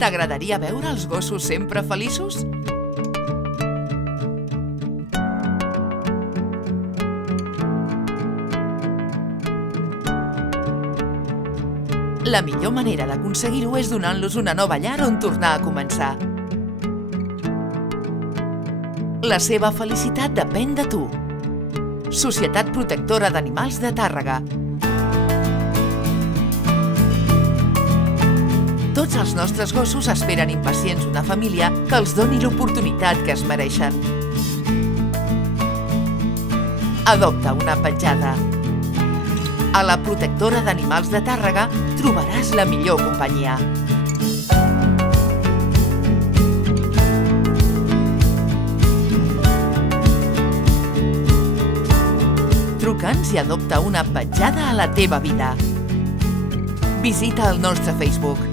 T'agradaria veure els gossos sempre feliços? La millor manera d'aconseguir-ho és donant-los una nova llar on tornar a començar. La seva felicitat depèn de tu. Societat Protectora d'Animals de Tàrrega. Tots els nostres gossos esperen impacients una família que els doni l'oportunitat que es mereixen. Adopta una petjada. A la Protectora d'Animals de Tàrrega trobaràs la millor companyia. Truca'ns i adopta una petjada a la teva vida. Visita el nostre Facebook.